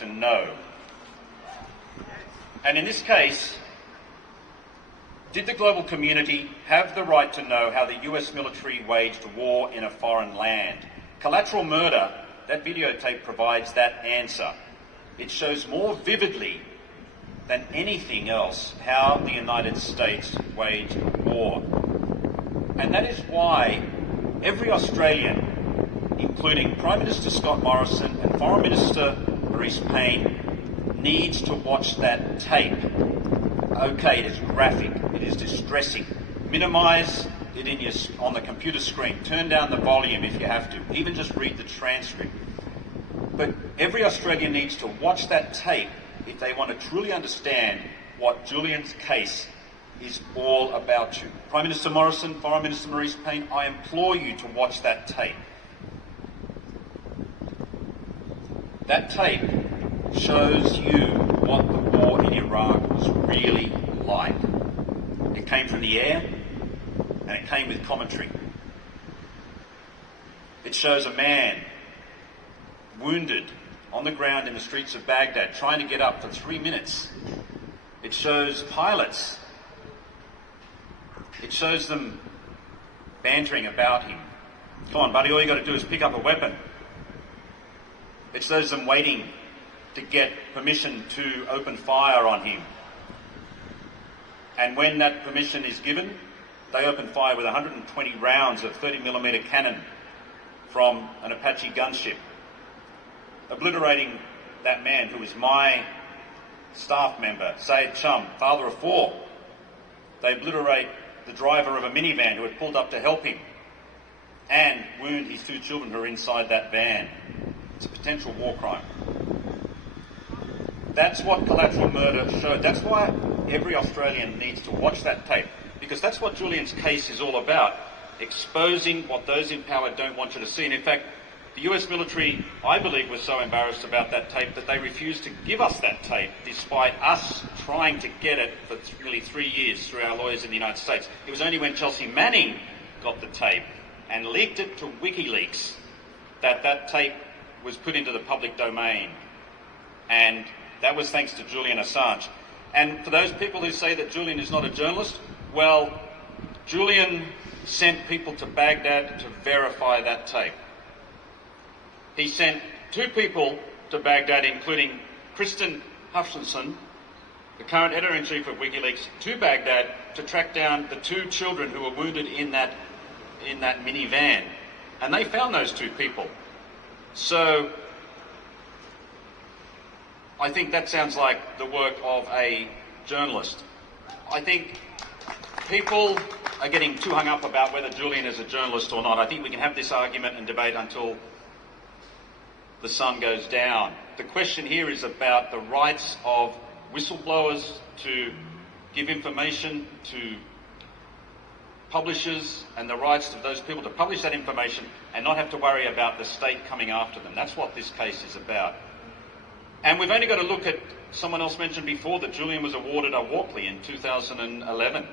to know. And in this case, did the global community have the right to know how the US military waged war in a foreign land? Collateral Murder, that videotape provides that answer. It shows more vividly than anything else how the United States waged war. And that is why every Australian, including Prime Minister Scott Morrison and Foreign Minister Marise Payne, needs to watch that tape. Okay, it is graphic, it is distressing. Minimise it on the computer screen. Turn down the volume if you have to. Even just read the transcript. But every Australian needs to watch that tape if they want to truly understand what Julian's case is all about. You, Prime Minister Morrison, Foreign Minister Marise Payne, I implore you to watch that tape. That tape shows you what the war in Iraq was really like. It came from the air, and it came with commentary. It shows a man wounded on the ground in the streets of Baghdad, trying to get up for 3 minutes. It shows pilots. It shows them bantering about him. Come on, buddy, all you got to do is pick up a weapon. It shows them waiting to get permission to open fire on him. And when that permission is given, they open fire with 120 rounds of 30mm cannon from an Apache gunship, obliterating that man who was my staff member, Sayed Chum, father of 4. They obliterate the driver of a minivan who had pulled up to help him and wound his 2 children who are inside that van. It's a potential war crime. That's what Collateral Murder showed. That's why every Australian needs to watch that tape, because that's what Julian's case is all about, exposing what those in power don't want you to see. And in fact, the US military, I believe, was so embarrassed about that tape that they refused to give us that tape, despite us trying to get it for nearly 3 years through our lawyers in the United States. It was only when Chelsea Manning got the tape and leaked it to WikiLeaks that that tape was put into the public domain. And that was thanks to Julian Assange. And for those people who say that Julian is not a journalist, well, Julian sent people to Baghdad to verify that tape. He sent 2 people to Baghdad, including Kristen Hutchinson, the current editor-in-chief of WikiLeaks, to Baghdad to track down the 2 children who were wounded in that minivan. And they found those 2 people. So I think that sounds like the work of a journalist. I think people are getting too hung up about whether Julian is a journalist or not. I think we can have this argument and debate until the sun goes down. The question here is about the rights of whistleblowers to give information to publishers, and the rights of those people to publish that information and not have to worry about the state coming after them. That's what this case is about. And we've only got to look at, someone else mentioned before that Julian was awarded a Walkley in 2011.